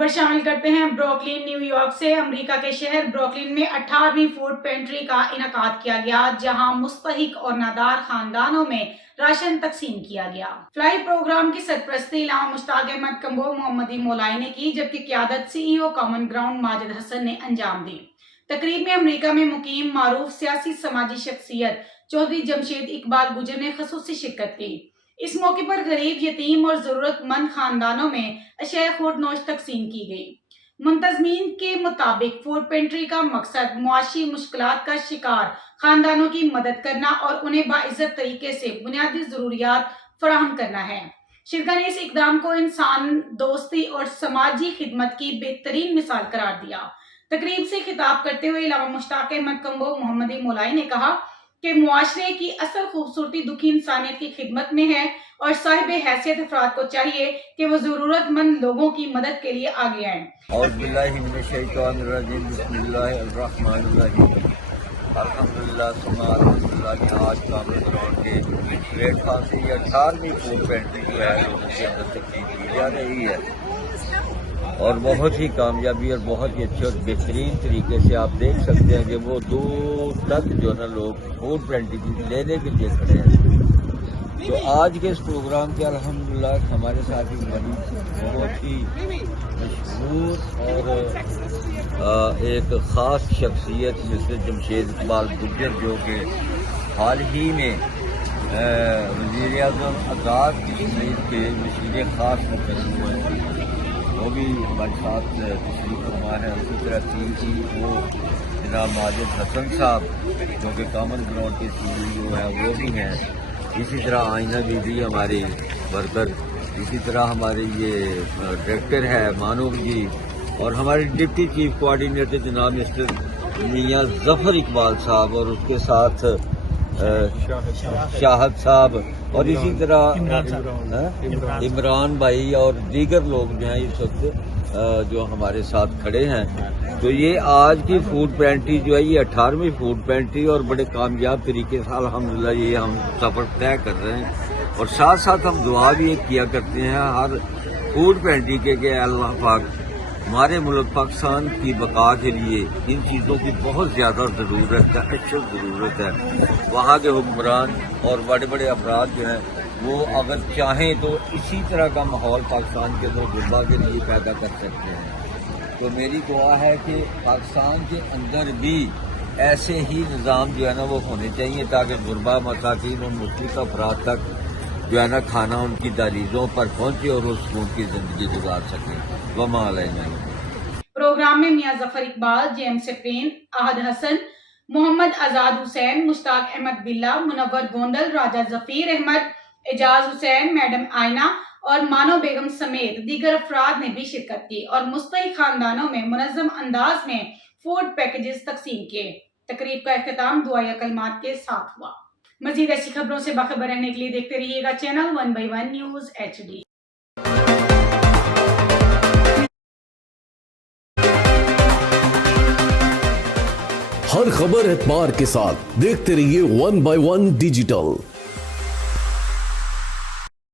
खबर शामिल करते हैं ब्रुकलिन न्यूयॉर्क से। अमेरिका के शहर ब्रुकलिन में 18वीं फूड पेंट्री का इनकाद किया गया, जहां मुस्तहिक और नादार खानदानों में राशन तकसीम किया गया। फ्लाई प्रोग्राम की सरपरस्ती इलामा मुश्ताक अहमद कम्बो मोहम्मदी मौलाई ने की, जबकि क़यादत CEO common ground Majid Hasan ने अंजाम दी। तकरीब में अमेरिका में मुकीम मारूफ सियासी समाजी शख्सियत चौधरी जमशेद इकबाल गुजर ने खसूसी शिरकत की। इस मौके पर गरीब, यतीम और जरूरतमंद खानदानों में अशियाए खुर्दनोश तकसीम की गई। मुंतजमीन के मुताबिक फूड पेंट्री का मकसद मुआशी मुश्किलात का शिकार खानदानों की मदद करना और उन्हें बाइज्जत तरीके से बुनियादी जरूरियात फराहम करना है। शिरका ने इस इकदाम को इंसान दोस्ती और समाजी खिदमत की बेहतरीन मिसाल करार दिया। तकरीब से खिताब करते हुए इलामा मुश्ताक अहमद कम्बो मोहम्मदी मौलाई ने कहा कि मुआशरे की असल खूबसूरती दुखी इंसानियत की खिदमत में है और साहिब हैसियत अफराद को चाहिए कि वो जरूरतमंद लोगों की मदद के लिए आगे आएं। अल्हम्दुलिल्लाह आज कॉमन ग्राउंड के प्लेटफॉर्म से ये 18वीं फूड पेंट्री जो है लोगों के अंदर तकसीम की जा रही है और बहुत ही कामयाबी और बहुत ही अच्छे और बेहतरीन तरीके से आप देख सकते हैं कि वो दूर तक जो ना लोग फूड पेंट्री लेने के लिए खड़े हैं। तो आज के इस प्रोग्राम के अल्हम्दुलिल्लाह हमारे साथ ही बड़ी बहुत ही मशहूर और एक ख़ास शख्सियत मिस्टर जमशेद इकबाल गुजर जो कि हाल ही में वज़ीर आज़म आज़ाद कश्मीर के मशीर ख़ास मुकर्रर हुए हैं, वो भी हमारे साथ तशरीफ़ फरमा है। उसी तरह CEO जनाब माजिद हसन साहब जो कि कॉमन ग्राउंड के CEO हैं वो भी हैं। इसी तरह आइना बीबी हमारी वर्कर, इसी तरह हमारे ये डायरेक्टर है मानव जी और हमारे डिप्टी चीफ कोऑर्डिनेटर जनाब मिस्टर मियां जफर इकबाल साहब और उसके साथ शाहद साहब और इसी तरह इमरान भाई और दीगर लोग जो हैं इस वक्त जो हमारे साथ खड़े हैं। तो ये आज की फूड पेंट्री जो है ये 18वीं फूड पेंट्री और बड़े कामयाब तरीके से अल्हम्दुलिल्लाह ये हम सफ़र तय कर रहे हैं और साथ साथ हम दुआ भी एक किया करते हैं हर फूड पेंट्री के अल्लाह पाक हमारे मुल्क पाकिस्तान की बका के लिए इन चीज़ों की बहुत ज़्यादा ज़रूरत है, अशद ज़रूरत है। वहाँ के हुक्मरान और बड़े बड़े अफराद जो हैं वो अगर चाहें तो इसी तरह का माहौल पाकिस्तान के अंदर गुर्बा के लिए पैदा कर सकते हैं। तो मेरी दुआ है कि पाकिस्तान के अंदर भी ऐसे ही निज़ाम जो है ना वो होने चाहिए ताकि गुर्बा मसाकीन और मुश्किल अफराद तक जो है ना खाना उनकी दहलीज़ों पर पहुँचे और वो सुकून की ज़िंदगी गुजार सकें। वमा अलैना। प्रोग्राम में मियां जफर इकबाल, जेम्स सेफ्रेन, आहद हसन, मोहम्मद आजाद हुसैन, मुश्ताक अहमद बिल्ला, मुनव्वर गोंडल, राजा जफीर अहमद, एजाज हुसैन, मैडम आयना और मानो बेगम समेत दीगर अफराद ने भी शिरकत की और मुस्तहिक खानदानों में मुनज़्ज़म अंदाज में फूड पैकेजेस तकसीम किए। तकरीब का इख्तिताम दुआया कलमात के साथ हुआ। मजीद ऐसी खबरों से बाखबर रहने के लिए देखते रहिएगा चैनल 1/1 न्यूज़ HD। हर खबर एतबार के साथ देखते रहिए 1/1 डिजिटल।